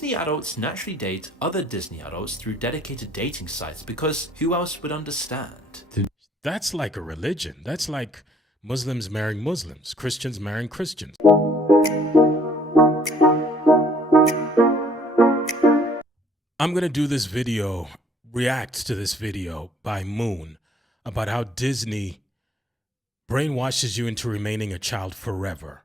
Disney adults naturally date other Disney adults through dedicated dating sites because who else would understand? That's like a religion. That's like Muslims marrying Muslims, Christians marrying Christians. I'm going to do this video, react to this video by Moon about how Disney brainwashes you into remaining a child forever.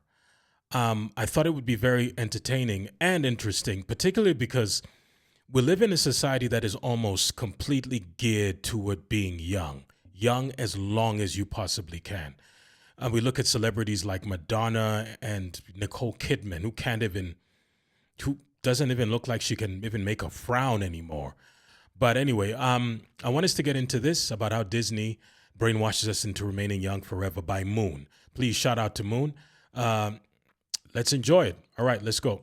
I thought it would be very entertaining and interesting, particularly because we live in a society that is almost completely geared toward being young as long as you possibly can. We look at celebrities like Madonna and Nicole Kidman, who doesn't even look like she can even make a frown anymore. But anyway, I want us to get into this about how Disney brainwashes us into remaining young forever by Moon. Please shout out to Moon. Let's enjoy it. All right, let's go.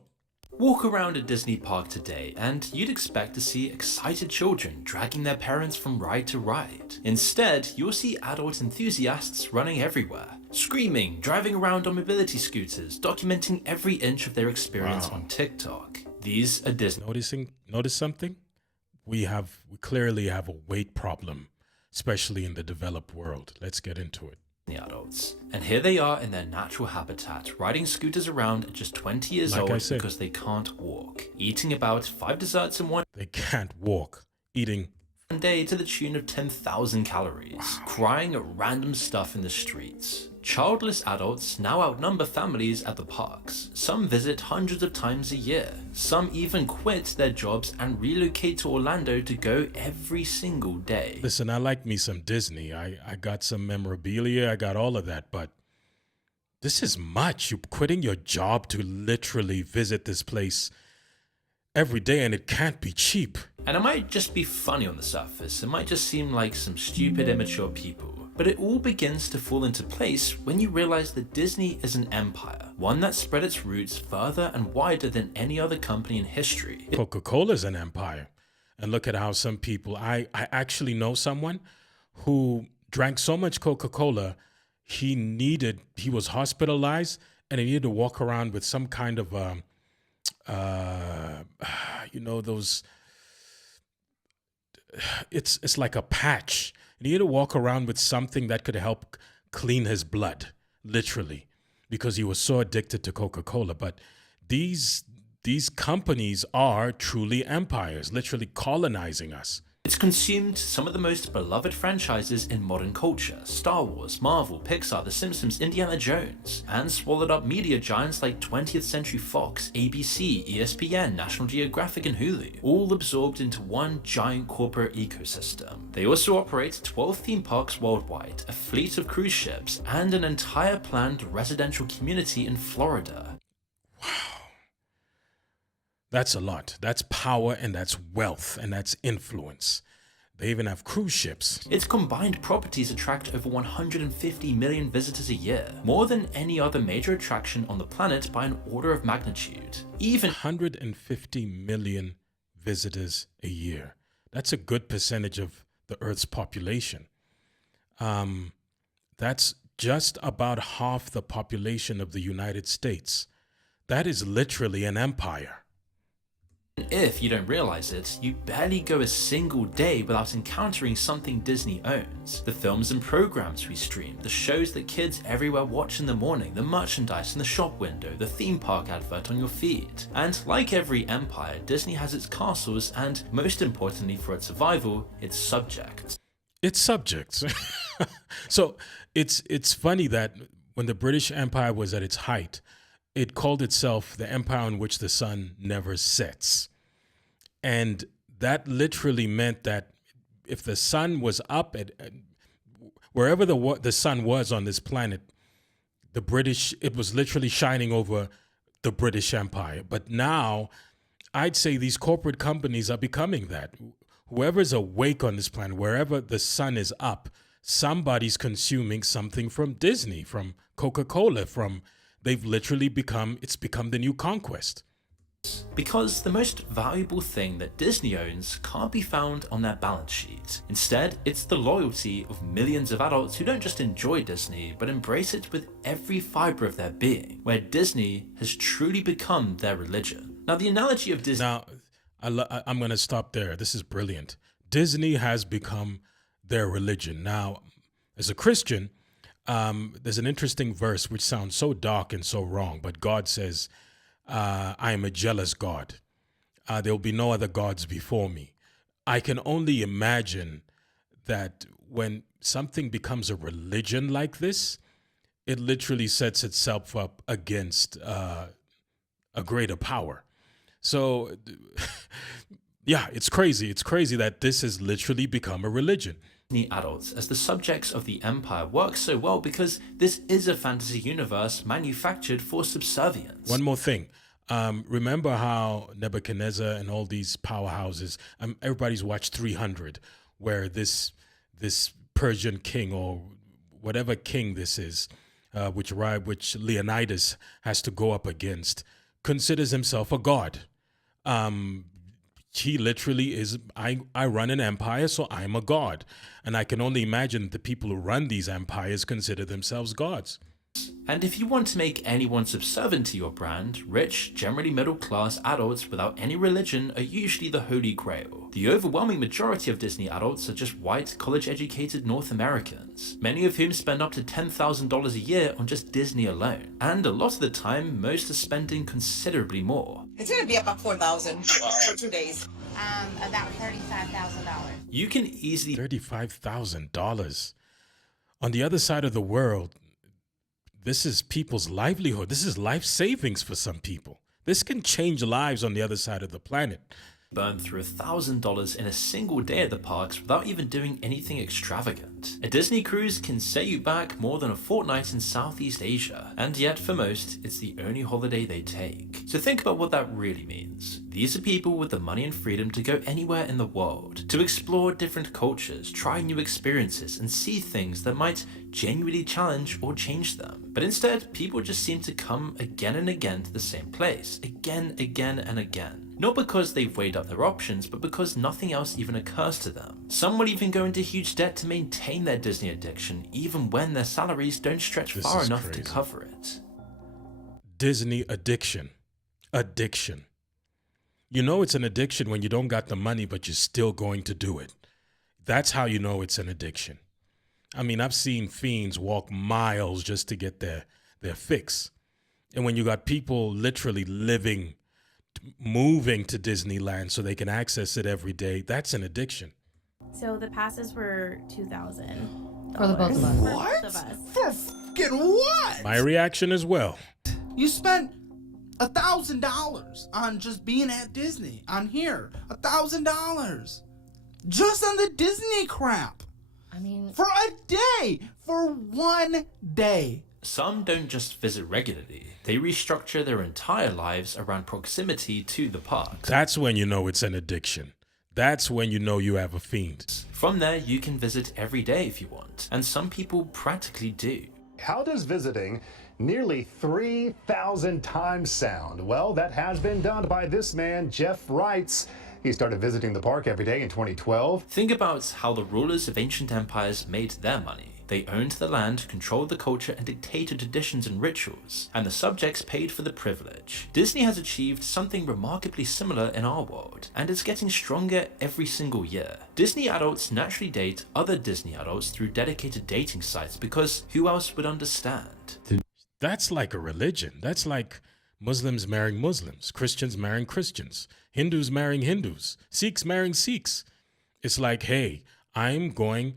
Walk around a Disney park today and you'd expect to see excited children dragging their parents from ride to ride. Instead, you'll see adult enthusiasts running everywhere, screaming, driving around on mobility scooters, documenting every inch of their experience on TikTok. These are Disney. Notice something? We clearly have a weight problem, especially in the developed world. Let's get into it. Adults. And here they are in their natural habitat, riding scooters around at just 20 years old because they can't walk, eating about 5 desserts in one They can't walk, eating day to the tune of 10,000 calories, crying at random stuff in the streets. Childless adults now outnumber families at the parks. Some visit hundreds of times a year. Some even quit their jobs and relocate to Orlando to go every single day. Listen, I like me some Disney. I got some memorabilia. I got all of that. But this is much. You're quitting your job to literally visit this place every day, and it can't be cheap. And it might just be funny on the surface. It might just seem like some stupid, immature people. But it all begins to fall into place when you realize that Disney is an empire, one that spread its roots further and wider than any other company in history. Coca-Cola is an empire. And look at how some people, I actually know someone who drank so much Coca-Cola, he was hospitalized and he needed to walk around with some kind of, it's like a patch. He needed to walk around with something that could help clean his blood, literally, because he was so addicted to Coca-Cola. But these companies are truly empires, literally colonizing us. It's consumed some of the most beloved franchises in modern culture: Star Wars, Marvel, Pixar, The Simpsons, Indiana Jones, and swallowed up media giants like 20th Century Fox, ABC, ESPN, National Geographic, and Hulu, all absorbed into one giant corporate ecosystem. They also operate 12 theme parks worldwide, a fleet of cruise ships, and an entire planned residential community in Florida. That's a lot. That's power, and that's wealth, and that's influence. They even have cruise ships. Its combined properties attract over 150 million visitors a year, more than any other major attraction on the planet by an order of magnitude. Even 150 million visitors a year. That's a good percentage of the Earth's population. That's just about half the population of the United States. That is literally an empire. If you don't realize it, you barely go a single day without encountering something Disney owns. The films and programs we stream, the shows that kids everywhere watch in the morning, the merchandise in the shop window, the theme park advert on your feed. And like every empire, Disney has its castles and, most importantly for its survival, its subjects. Its subjects. So it's funny that when the British Empire was at its height, it called itself the empire in which the sun never sets. And that literally meant that if the sun was up at wherever the sun was on this planet, it was literally shining over the British Empire. But now I'd say these corporate companies are becoming that. Whoever's awake on this planet, wherever the sun is up, somebody's consuming something from Disney, from Coca-Cola, they've literally become the new conquest. Because the most valuable thing that Disney owns can't be found on their balance sheet. Instead, it's the loyalty of millions of adults who don't just enjoy Disney, but embrace it with every fiber of their being, where Disney has truly become their religion. Now, the analogy of Disney... Now, I'm going to stop there. This is brilliant. Disney has become their religion. Now, as a Christian, there's an interesting verse which sounds so dark and so wrong, but God says, I am a jealous God. There will be no other gods before me. I can only imagine that when something becomes a religion like this, it literally sets itself up against a greater power. So, yeah, it's crazy. It's crazy that this has literally become a religion. Disney adults as the subjects of the empire works so well because this is a fantasy universe manufactured for subservience. One more thing. Remember how Nebuchadnezzar and all these powerhouses, everybody's watched 300, where this Persian king or whatever king this is, which Leonidas has to go up against, considers himself a god. He literally is, I run an empire, so I'm a god. And I can only imagine the people who run these empires consider themselves gods. And if you want to make anyone subservient to your brand, rich, generally middle-class adults without any religion are usually the holy grail. The overwhelming majority of Disney adults are just white, college-educated North Americans, many of whom spend up to $10,000 a year on just Disney alone. And a lot of the time, most are spending considerably more. It's gonna be about $4,000 for 2 days. About $35,000. You can easily... $35,000. On the other side of the world, this is people's livelihood. This is life savings for some people. This can change lives on the other side of the planet. Burn through $1,000 in a single day at the parks without even doing anything extravagant. A Disney cruise can set you back more than a fortnight in Southeast Asia, and yet for most, it's the only holiday they take. So think about what that really means. These are people with the money and freedom to go anywhere in the world, to explore different cultures, try new experiences, and see things that might genuinely challenge or change them. But instead, people just seem to come again and again to the same place, again and again. Not because they've weighed up their options, but because nothing else even occurs to them. Some will even go into huge debt to maintain their Disney addiction, even when their salaries don't stretch far enough to cover it. Disney addiction. Addiction. You know it's an addiction when you don't got the money, but you're still going to do it. That's how you know it's an addiction. I mean, I've seen fiends walk miles just to get their fix. And when you got people literally moving to Disneyland so they can access it every day, that's an addiction. So the passes were $2,000 For the both of us. What? For both of us. For fucking what? My reaction as well. You spent $1,000 on just being at Disney. On here, $1,000 just on the Disney crap. I mean, For a day, for 1 day. Some don't just visit regularly, they restructure their entire lives around proximity to the parks. That's when you know it's an addiction. That's when you know you have a fiend. From there, you can visit every day if you want, and some people practically do. How does visiting nearly 3,000 times sound? Well, that has been done by this man, Jeff Wrights. He started visiting the park every day in 2012. Think about how the rulers of ancient empires made their money. They owned the land, controlled the culture, and dictated traditions and rituals, and the subjects paid for the privilege. Disney has achieved something remarkably similar in our world, and it's getting stronger every single year. Disney adults naturally date other Disney adults through dedicated dating sites because who else would understand? That's like a religion. That's like Muslims marrying Muslims, Christians marrying Christians, Hindus marrying Hindus, Sikhs marrying Sikhs. It's like, hey, I'm going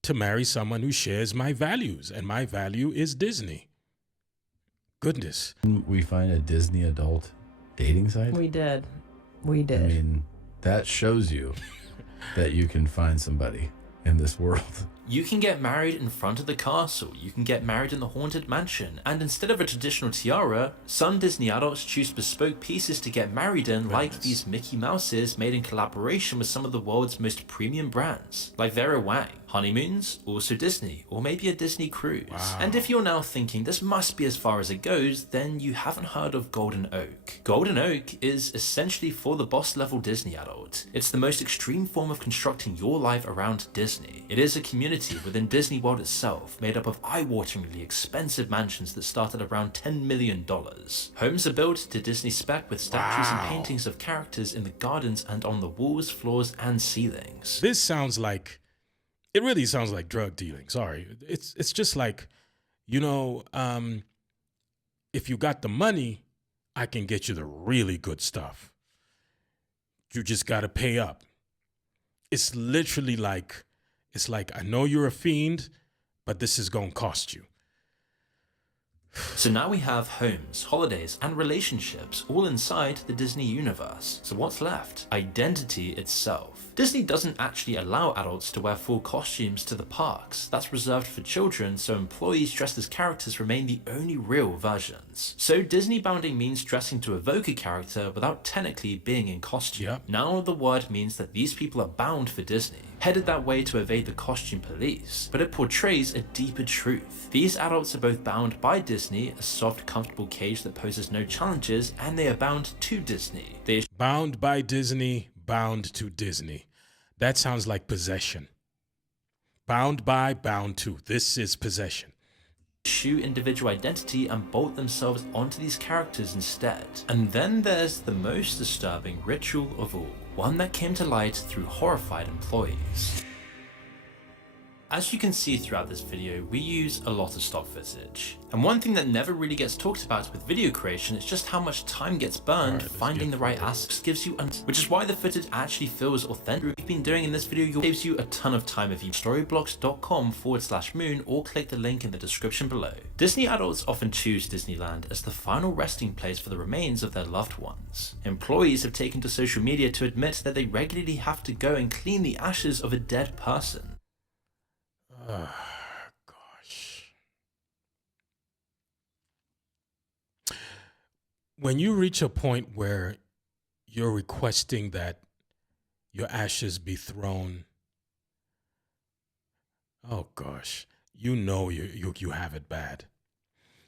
to marry someone who shares my values, and my value is Disney. Goodness. We find a Disney adult dating site? we did. I mean, that shows you that you can find somebody in this world. You can get married in front of the castle, you can get married in the haunted mansion, and instead of a traditional tiara, some Disney adults choose bespoke pieces to get married in, like these Mickey Mouses made in collaboration with some of the world's most premium brands, like Vera Wang. Honeymoons, also Disney, or maybe a Disney cruise. Wow. And if you're now thinking this must be as far as it goes, then you haven't heard of Golden Oak. Golden Oak is essentially for the boss level Disney adult. It's the most extreme form of constructing your life around Disney. It is a community community within Disney World itself, made up of eye-wateringly expensive mansions that start at around $10 million. Homes are built to Disney spec with statues and paintings of characters in the gardens and on the walls, floors, and ceilings. This sounds like, it really sounds like drug dealing. Sorry. It's just like, you know, if you got the money, I can get you the really good stuff. You just got to pay up. It's literally like, it's like, I know you're a fiend, but this is going to cost you. So now we have homes, holidays, and relationships all inside the Disney universe. So what's left? Identity itself. Disney doesn't actually allow adults to wear full costumes to the parks. That's reserved for children, so employees dressed as characters remain the only real versions. So Disney bounding means dressing to evoke a character without technically being in costume. Yep. Now the word means that these people are bound for Disney, headed that way to evade the costume police, but it portrays a deeper truth. These adults are both bound by Disney, a soft, comfortable cage that poses no challenges, and they are bound to Disney. They Bound by Disney, bound to Disney. That sounds like possession. Bound by, bound to. This is possession. eschew individual identity and bolt themselves onto these characters instead. And then there's the most disturbing ritual of all, one that came to light through horrified employees. As you can see throughout this video, we use a lot of stock footage. And one thing that never really gets talked about with video creation is just how much time gets burned finding the right assets gives you, which is why the footage actually feels authentic. We've been doing in this video saves you a ton of time if you storyblocks.com/moon or click the link in the description below. Disney adults often choose Disneyland as the final resting place for the remains of their loved ones. Employees have taken to social media to admit that they regularly have to go and clean the ashes of a dead person. Gosh. When you reach a point where you're requesting that your ashes be thrown, oh gosh, you know you have it bad.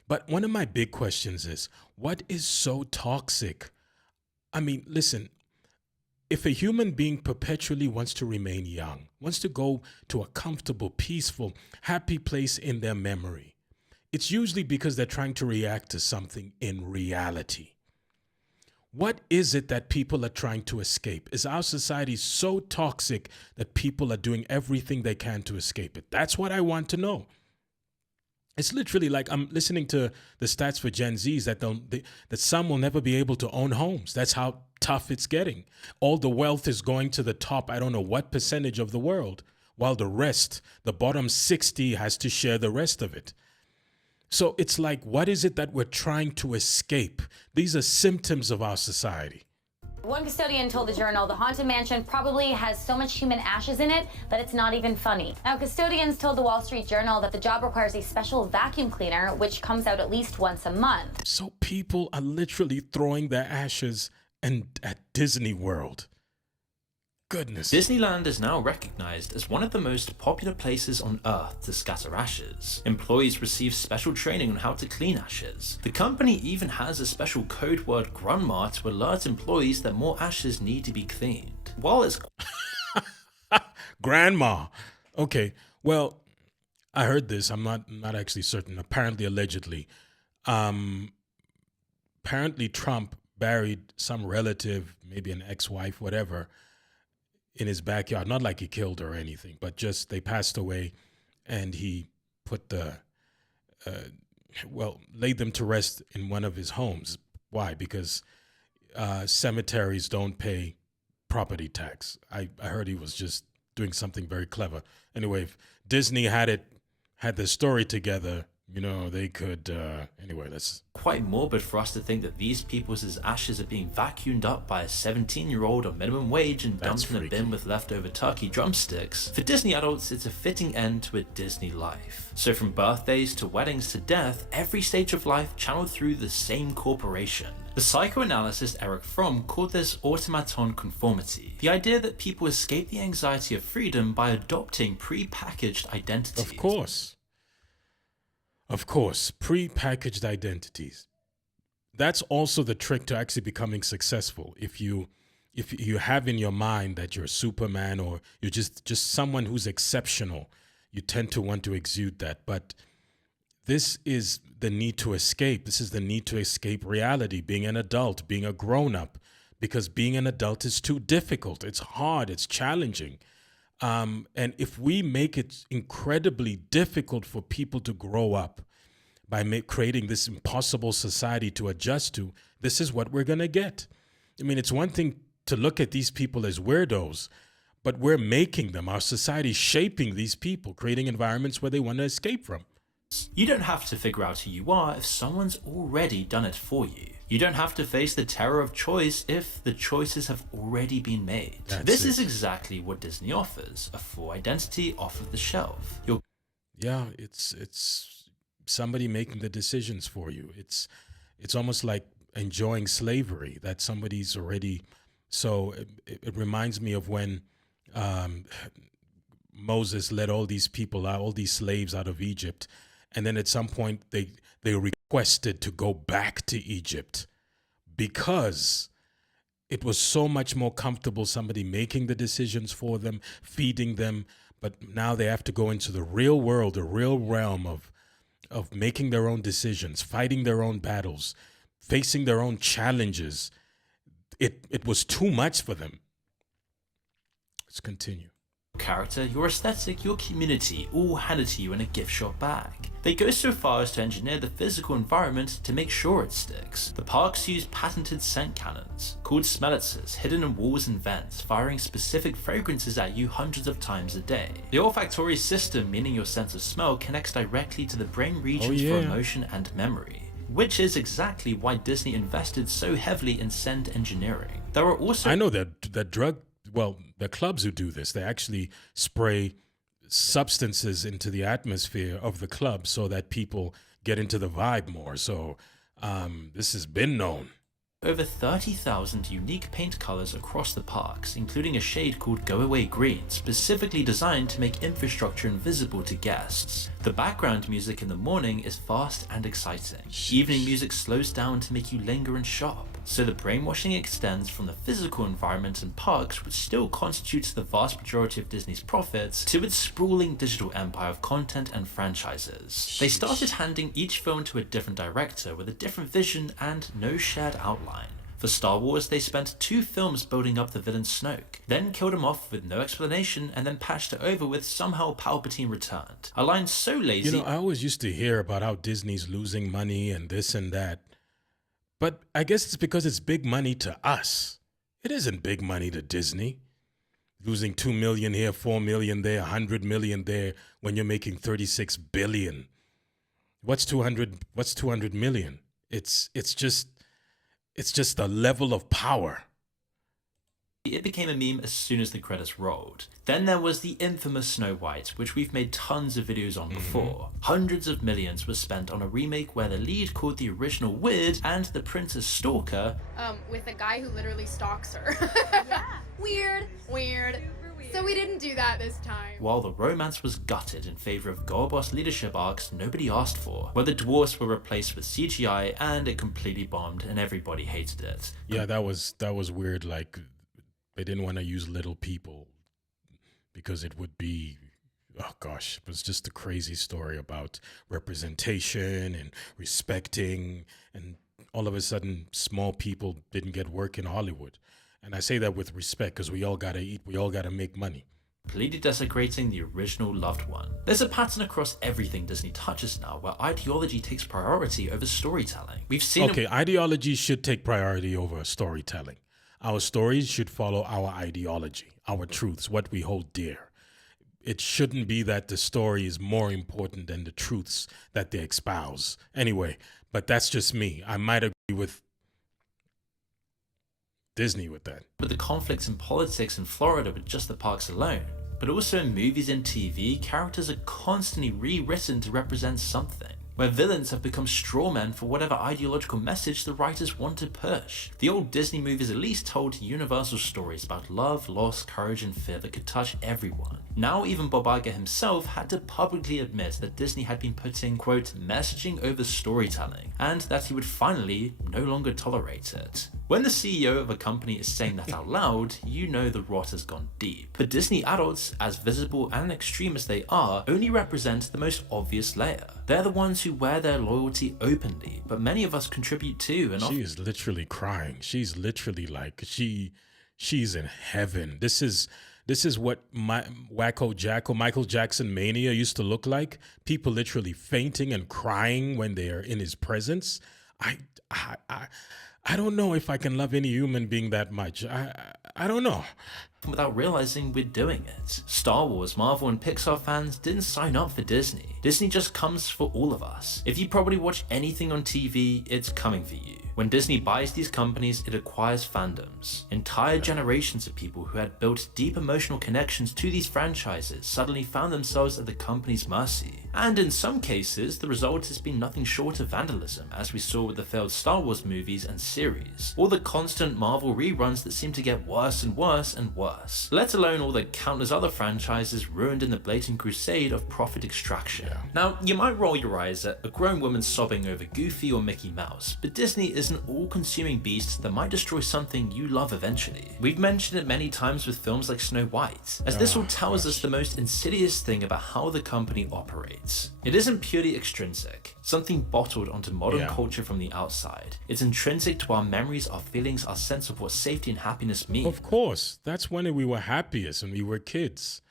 But one of my big questions is, what is so toxic? I mean, listen, if a human being perpetually wants to remain young, wants to go to a comfortable, peaceful, happy place in their memory, it's usually because they're trying to react to something in reality. What is it that people are trying to escape? Is our society so toxic that people are doing everything they can to escape it? That's what I want to know. It's literally like I'm listening to the stats for Gen Zs that some will never be able to own homes. That's how tough it's getting. All the wealth is going to the top, I don't know what percentage of the world, while the rest, the bottom 60, has to share the rest of it. So it's like, what is it that we're trying to escape? These are symptoms of our society. One custodian told the Journal the Haunted Mansion probably has so much human ashes in it that it's not even funny. Now, custodians told the Wall Street Journal that the job requires a special vacuum cleaner, which comes out at least once a month. So people are literally throwing their ashes at Disney World. Goodness. Disneyland is now recognized as one of the most popular places on Earth to scatter ashes. Employees receive special training on how to clean ashes. The company even has a special code word grandma to alert employees that more ashes need to be cleaned. While it's Grandma. Okay, well, I heard this. I'm not actually certain. Apparently, allegedly. Apparently Trump buried some relative, maybe an ex-wife, whatever, in his backyard. Not like he killed her or anything, but just they passed away, and he put laid them to rest in one of his homes. Why? Because cemeteries don't pay property tax. I heard he was just doing something very clever. Anyway, if Disney had the story together, you know, they could, anyway, that's quite morbid for us to think that these people's ashes are being vacuumed up by a 17-year-old on minimum wage and dumped in a bin with leftover turkey drumsticks. For Disney adults, it's a fitting end to a Disney life. So from birthdays to weddings to death, every stage of life channeled through the same corporation. The psychoanalyst Eric Fromm called this automaton conformity, the idea that people escape the anxiety of freedom by adopting pre-packaged identities. Of course, pre-packaged identities. That's also the trick to actually becoming successful. If you have in your mind that you're Superman or you're just someone who's exceptional, you tend to want to exude that. But this is the need to escape. This is the need to escape reality, being an adult, being a grown-up, because being an adult is too difficult. It's hard. It's challenging. And if we make it incredibly difficult for people to grow up by creating this impossible society to adjust to, this is what we're going to get. I mean, it's one thing to look at these people as weirdos, but we're making them. Our society shaping these people, creating environments where they want to escape from. You don't have to figure out who you are if someone's already done it for you. You don't have to face the terror of choice if the choices have already been made. This is exactly what Disney offers, a full identity off of the shelf. Yeah, it's somebody making the decisions for you. It's almost like enjoying slavery, that somebody's already. So it reminds me of when Moses led all these people out, all these slaves out of Egypt. And then at some point they requested to go back to Egypt because it was so much more comfortable, somebody making the decisions for them, feeding them. But now they have to go into the real world, the real realm of making their own decisions, fighting their own battles, facing their own challenges. It was too much for them. Let's continue. Character, your aesthetic, your community, all handed to you in a gift shop bag. They go so far as to engineer the physical environment to make sure it sticks. The parks use patented scent cannons, called smellitzers, hidden in walls and vents, firing specific fragrances at you hundreds of times a day. The olfactory system, meaning your sense of smell, connects directly to the brain regions for emotion and memory, which is exactly why Disney invested so heavily in scent engineering. There are also... I know that drug... Well, the clubs who do this, they actually spray substances into the atmosphere of the club so that people get into the vibe more. So this has been known. Over 30,000 unique paint colors across the parks, including a shade called Go Away Green, specifically designed to make infrastructure invisible to guests. The background music in the morning is fast and exciting. Evening music slows down to make you linger and shop. So the brainwashing extends from the physical environment and parks, which still constitutes the vast majority of Disney's profits, to its sprawling digital empire of content and franchises. They started handing each film to a different director with a different vision and no shared outline. For Star Wars, they spent 2 films building up the villain Snoke, then killed him off with no explanation, and then patched it over with somehow Palpatine returned. A line so lazy... You know, I always used to hear about how Disney's losing money and this and that. But I guess it's because it's big money to us. It isn't big money to Disney. Losing $2 million here, $4 million there, $100 million there, when you're making $36 billion. What's 200 million? It's just a level of power. It became a meme as soon as the credits rolled. Then there was the infamous Snow White, which we've made tons of videos on before. Hundreds of millions were spent on a remake where the lead called the original weird and the princess stalker. With a guy who literally stalks her. Weird. So we didn't do that this time. While the romance was gutted in favor of girl boss leadership arcs nobody asked for, where the dwarfs were replaced with CGI and it completely bombed and everybody hated it. Yeah, that was weird. Like, they didn't want to use little people because it would be, oh gosh, it was just a crazy story about representation and respecting, and all of a sudden small people didn't get work in Hollywood. And I say that with respect because we all got to eat, we all got to make money. Completely desecrating the original loved one. There's a pattern across everything Disney touches now where ideology takes priority over storytelling. We've seen ideology should take priority over storytelling. Our stories should follow our ideology, our truths, what we hold dear. It shouldn't be that the story is more important than the truths that they espouse. Anyway, but that's just me. I might agree with Disney with that. But the conflicts in politics in Florida with just the parks alone. But also in movies and TV, characters are constantly rewritten to represent something, where villains have become strawmen for whatever ideological message the writers want to push. The old Disney movies at least told universal stories about love, loss, courage, and fear that could touch everyone. Now even Bob Iger himself had to publicly admit that Disney had been putting, quote, messaging over storytelling, and that he would finally no longer tolerate it. When the CEO of a company is saying that out loud, you know the rot has gone deep. But Disney adults, as visible and extreme as they are, only represent the most obvious layer. They're the ones who wear their loyalty openly, but many of us contribute too. And she is literally crying. She's literally like, she's in heaven. This is what Michael Jackson mania used to look like. People literally fainting and crying when they are in his presence. I don't know if I can love any human being that much. I don't know. Without realizing we're doing it. Star Wars, Marvel, and Pixar fans didn't sign up for Disney. Disney just comes for all of us. If you probably watch anything on TV, it's coming for you. When Disney buys these companies, it acquires fandoms. Entire generations of people who had built deep emotional connections to these franchises suddenly found themselves at the company's mercy. And in some cases, the result has been nothing short of vandalism, as we saw with the failed Star Wars movies and series, or the constant Marvel reruns that seem to get worse and worse and worse, let alone all the countless other franchises ruined in the blatant crusade of profit extraction. Now, you might roll your eyes at a grown woman sobbing over Goofy or Mickey Mouse, but Disney is an all-consuming beast that might destroy something you love eventually. We've mentioned it many times with films like Snow White, as this all tells us the most insidious thing about how the company operates. It isn't purely extrinsic, something bottled onto modern culture from the outside. It's intrinsic to our memories, our feelings, our sense of what safety and happiness mean. Of course, that's when we were happiest, when we were kids.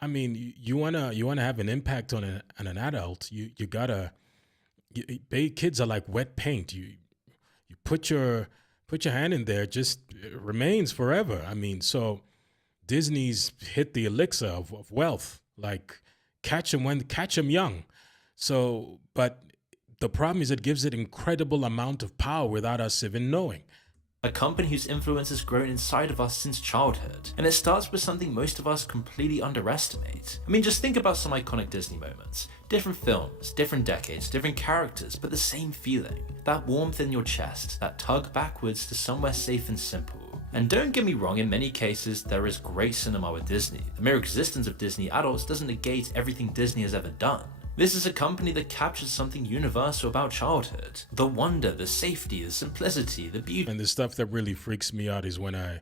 I mean, you wanna have an impact on an adult. Kids are like wet paint. You put your hand in there, it remains forever. I mean, so Disney's hit the elixir of wealth, like catch them young. So, but the problem is it gives it incredible amount of power without us even knowing. A company whose influence has grown inside of us since childhood, and it starts with something most of us completely underestimate. I mean, just think about some iconic Disney moments. Different films, different decades, different characters, but the same feeling. That warmth in your chest, that tug backwards to somewhere safe and simple. And don't get me wrong, in many cases, there is great cinema with Disney. The mere existence of Disney adults doesn't negate everything Disney has ever done. This is a company that captures something universal about childhood. The wonder, the safety, the simplicity, the beauty. And the stuff that really freaks me out is when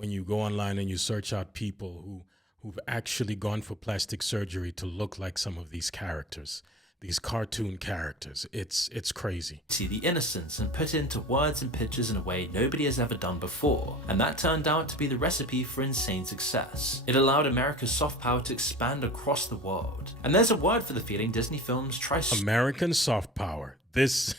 you go online and you search out people who've actually gone for plastic surgery to look like some of these characters. These cartoon characters. It's crazy. See the innocence and put it into words and pictures in a way nobody has ever done before. And that turned out to be the recipe for insane success. It allowed America's soft power to expand across the world. And there's a word for the feeling Disney films try American soft power. This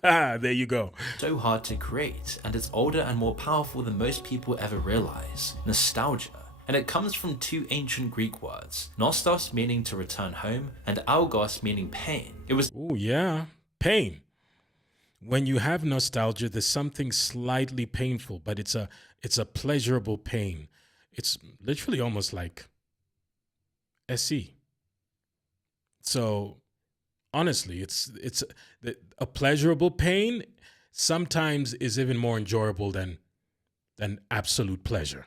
there you go. So hard to create, and it's older and more powerful than most people ever realize. Nostalgia. And it comes from two ancient Greek words, nostos meaning to return home, and algos meaning pain. It was pain. When you have nostalgia, there's something slightly painful, but it's a pleasurable pain. It's literally almost like SE. So honestly, it's a pleasurable pain sometimes is even more enjoyable than absolute pleasure.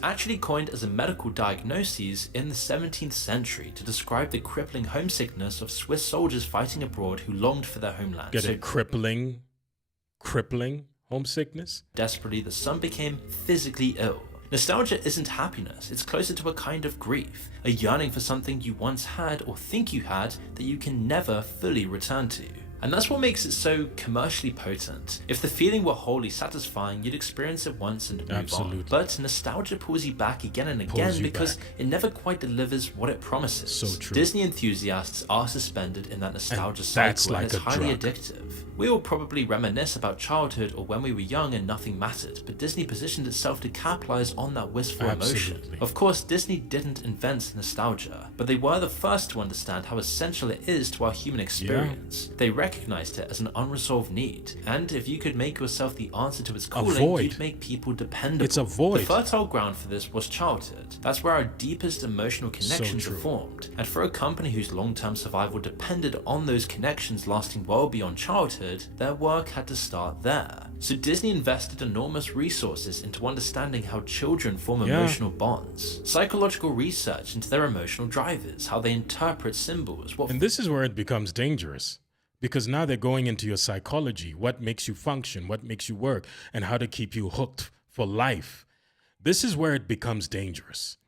Actually coined as a medical diagnosis in the 17th century to describe the crippling homesickness of Swiss soldiers fighting abroad who longed for their homeland. Get it? Crippling homesickness? Desperately, that some became physically ill. Nostalgia isn't happiness, it's closer to a kind of grief, a yearning for something you once had or think you had that you can never fully return to. And that's what makes it so commercially potent. If the feeling were wholly satisfying, you'd experience it once and move on. But nostalgia pulls you back again and again because it never quite delivers what it promises. So true. Disney enthusiasts are suspended in that nostalgia cycle, and it's highly addictive. We all probably reminisce about childhood or when we were young and nothing mattered, but Disney positioned itself to capitalize on that wistful emotion. Of course, Disney didn't invent nostalgia, but they were the first to understand how essential it is to our human experience. They recognized it as an unresolved need, and if you could make yourself the answer to its calling, you'd make people dependable. It's a void. The fertile ground for this was childhood. That's where our deepest emotional connections are formed, and for a company whose long-term survival depended on those connections lasting well beyond childhood, their work had to start there. So Disney invested enormous resources into understanding how children form emotional bonds, psychological research into their emotional drivers, how they interpret symbols. And this is where it becomes dangerous, because now they're going into your psychology, what makes you function, what makes you work, and how to keep you hooked for life. This is where it becomes dangerous.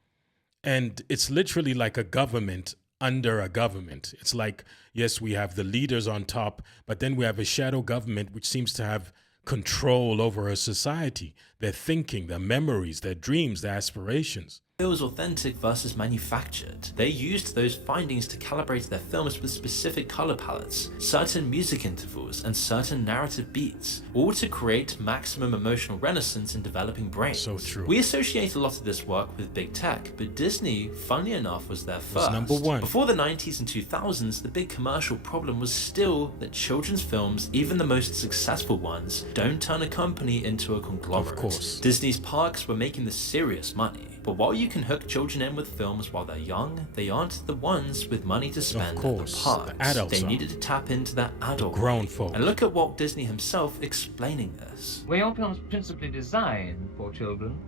And it's literally like a government under a government. It's like, yes, we have the leaders on top, but then we have a shadow government which seems to have control over a society, their thinking, their memories, their dreams, their aspirations. Feels authentic versus manufactured. They used those findings to calibrate their films with specific color palettes, certain music intervals, and certain narrative beats, all to create maximum emotional resonance in developing brains. So true. We associate a lot of this work with big tech, but Disney, funnily enough, was there first. Number one. Before the 90s and 2000s, the big commercial problem was still that children's films, even the most successful ones, don't turn a company into a conglomerate. Of course. Disney's parks were making the serious money. But while you can hook children in with films while they're young, they aren't the ones with money to spend at the parks. The adults they are. needed to tap into that adult grown money. folk. And look at Walt Disney himself explaining this. Were your films principally designed for children?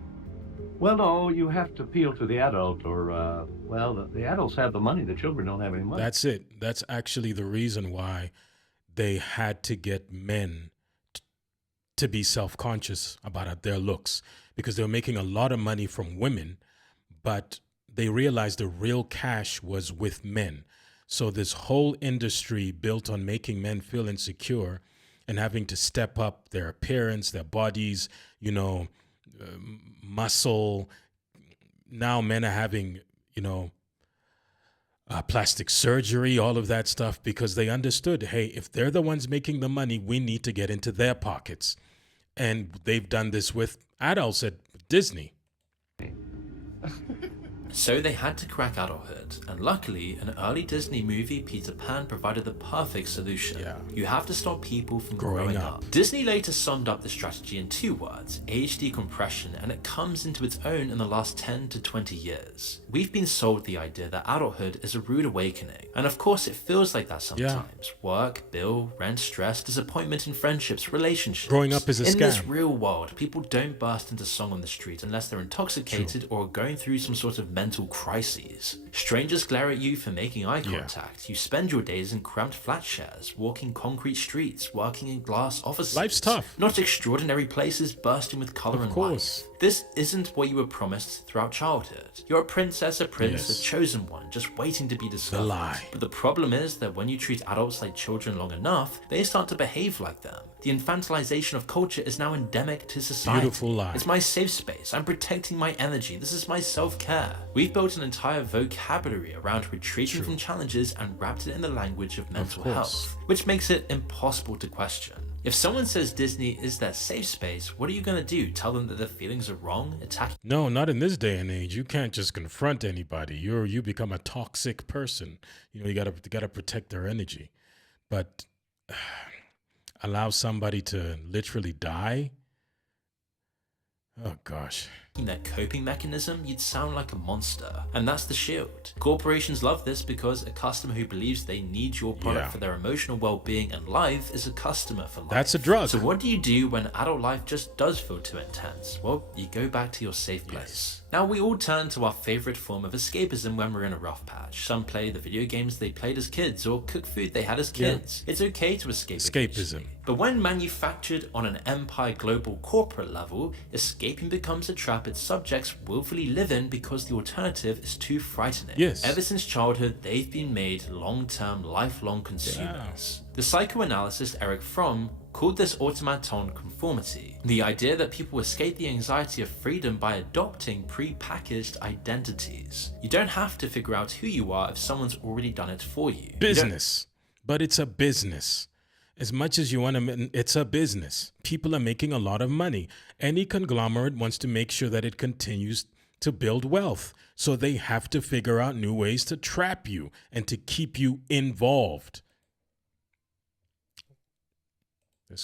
Well, no, you have to appeal to the adult, or, the adults have the money, the children don't have any money. That's it. That's actually the reason why they had to get men to be self-conscious about their looks, because they were making a lot of money from women, but they realized the real cash was with men. So this whole industry built on making men feel insecure and having to step up their appearance, their bodies, muscle. Now men are having, plastic surgery, all of that stuff, because they understood, hey, if they're the ones making the money, we need to get into their pockets. And they've done this with adults at Disney. So they had to crack adulthood, and luckily, an early Disney movie, Peter Pan, provided the perfect solution. Yeah. You have to stop people from growing up. Disney later summed up the strategy in 2 words, age decompression, and it comes into its own in the last 10 to 20 years. We've been sold the idea that adulthood is a rude awakening, and of course it feels like that sometimes. Yeah. Work, bill, rent, stress, disappointment in friendships, relationships. Growing up is a scam. In this real world, people don't burst into song on the street unless they're intoxicated or going through some sort of mental crises. Strangers glare at you for making eye contact. You spend your days in cramped flat shares, walking concrete streets, working in glass offices. Life's tough. Not extraordinary places bursting with color and life. This isn't what you were promised throughout childhood. You're a princess, a prince, a chosen one, just waiting to be discovered. The lie. But the problem is that when you treat adults like children long enough, they start to behave like them. The infantilization of culture is now endemic to society. Beautiful lie. It's my safe space. I'm protecting my energy. This is my self-care. We've built an entire vocabulary around retreating from challenges and wrapped it in the language of mental health, which makes it impossible to question. If someone says Disney is their safe space, what are you going to do? Tell them that their feelings are wrong? Attack? No, not in this day and age. You can't just confront anybody. You become a toxic person. You gotta protect their energy. But allow somebody to literally die? Oh gosh. Their coping mechanism, you'd sound like a monster. And that's the shield. Corporations love this because a customer who believes they need your product for their emotional well-being and life is a customer for life. That's a drug. So what do you do when adult life just does feel too intense? Well, you go back to your safe place. Now we all turn to our favorite form of escapism when we're in a rough patch. Some play the video games they played as kids or cook food they had as kids. It's okay to escape. Escapism. But when manufactured on an empire global corporate level, escaping becomes a trap its subjects willfully live in because the alternative is too frightening. Yes. Ever since childhood, they've been made long-term, lifelong consumers. The psychoanalyst Erich Fromm called this automaton conformity, the idea that people escape the anxiety of freedom by adopting pre-packaged identities. You don't have to figure out who you are if someone's already done it for you. Business. But it's a business. As much as you want to, it's a business. People are making a lot of money. Any conglomerate wants to make sure that it continues to build wealth. So they have to figure out new ways to trap you and to keep you involved.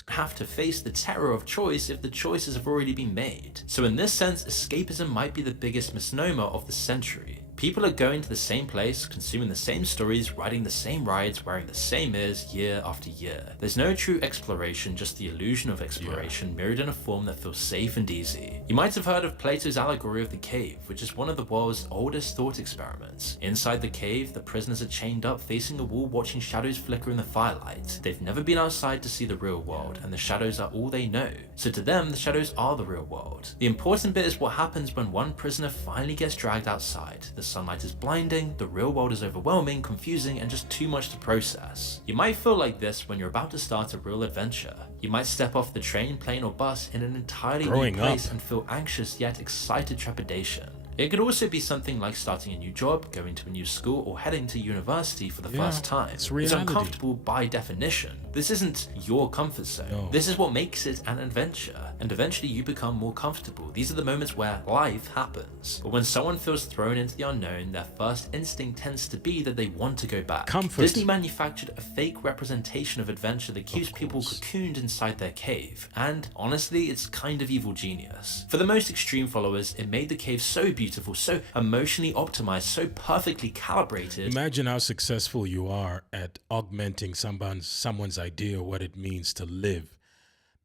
Have to face the terror of choice if the choices have already been made. So in this sense, escapism might be the biggest misnomer of the century. People are going to the same place, consuming the same stories, riding the same rides, wearing the same ears year after year. There's no true exploration, just the illusion of exploration mirrored in a form that feels safe and easy. You might have heard of Plato's allegory of the cave, which is one of the world's oldest thought experiments. Inside the cave, the prisoners are chained up facing a wall watching shadows flicker in the firelight. They've never been outside to see the real world, and the shadows are all they know. So to them, the shadows are the real world. The important bit is what happens when one prisoner finally gets dragged outside. The sunlight is blinding, the real world is overwhelming, confusing, and just too much to process. You might feel like this when you're about to start a real adventure. You might step off the train, plane, or bus in an entirely new place and feel anxious yet excited trepidation. It could also be something like starting a new job, going to a new school, or heading to university for the first time. It's uncomfortable by definition. This isn't your comfort zone. No. This is what makes it an adventure. And eventually you become more comfortable. These are the moments where life happens. But when someone feels thrown into the unknown, their first instinct tends to be that they want to go back. Comfort. Disney manufactured a fake representation of adventure that keeps people cocooned inside their cave. And honestly, it's kind of evil genius. For the most extreme followers, it made the cave so beautiful, so emotionally optimized, so perfectly calibrated. Imagine how successful you are at augmenting someone's idea of what it means to live,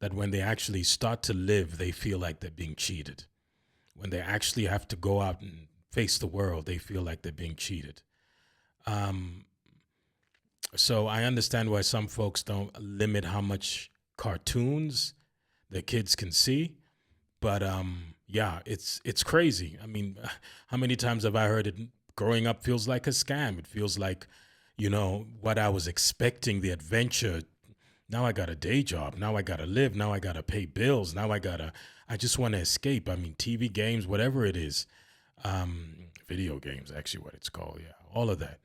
that when they actually start to live, they feel like they're being cheated. When they actually have to go out and face the world, they feel like they're being cheated. So I understand why some folks don't limit how much cartoons their kids can see, but yeah, it's crazy. I mean, how many times have I heard it? Growing up feels like a scam. It feels like, you know, what I was expecting, the adventure. Now I got a day job. Now I got to live. Now I got to pay bills. Now I just want to escape. I mean, TV games, whatever it is. Video games, actually what it's called. Yeah, all of that.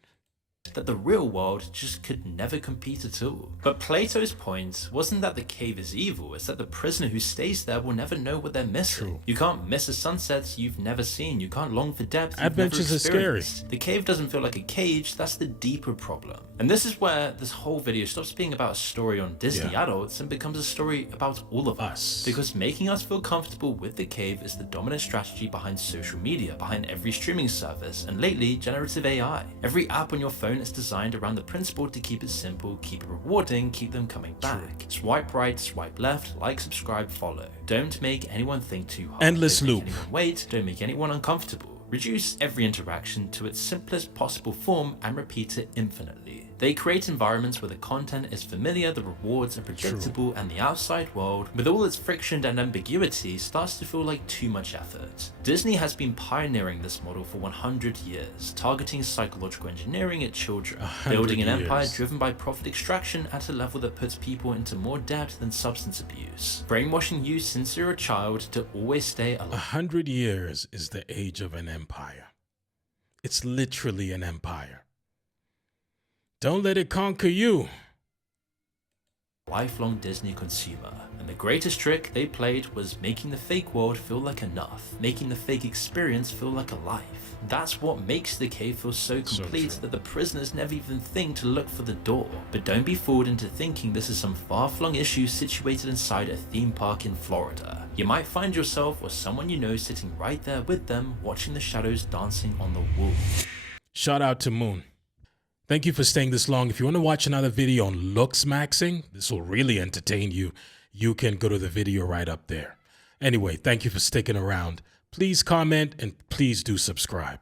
That the real world just could never compete at all. But Plato's point wasn't that the cave is evil, it's that the prisoner who stays there will never know what they're missing. True. You can't miss a sunset you've never seen, you can't long for depth you've Adventures never are scary. experienced. The cave doesn't feel like a cage, that's the deeper problem. And this is where this whole video stops being about a story on Disney adults and becomes a story about all of us. Because making us feel comfortable with the cave is the dominant strategy behind social media, behind every streaming service, and lately, generative AI. Every app on your phone is designed around the principle to keep it simple, keep it rewarding, keep them coming back. Swipe right, swipe left, like, subscribe, follow. Don't make anyone think too hard. Endless Don't loop. make anyone wait, don't make anyone uncomfortable. Reduce every interaction to its simplest possible form and repeat it infinitely. They create environments where the content is familiar, the rewards are predictable, and the outside world, with all its friction and ambiguity, starts to feel like too much effort. Disney has been pioneering this model for 100 years, targeting psychological engineering at children, building an empire driven by profit extraction at a level that puts people into more debt than substance abuse, brainwashing you since you're a child to always stay alive. 100 years is the age of an empire. It's literally an empire. Don't let it conquer you. Lifelong Disney consumer, and the greatest trick they played was making the fake world feel like enough, making the fake experience feel like a life. That's what makes the cave feel so complete that the prisoners never even think to look for the door. But don't be fooled into thinking this is some far-flung issue situated inside a theme park in Florida. You might find yourself or someone you know sitting right there with them, watching the shadows dancing on the wall. Shout out to Moon. Thank you for staying this long. If you want to watch another video on looks maxing, this will really entertain you. You can go to the video right up there. Anyway, thank you for sticking around. Please comment and please do subscribe.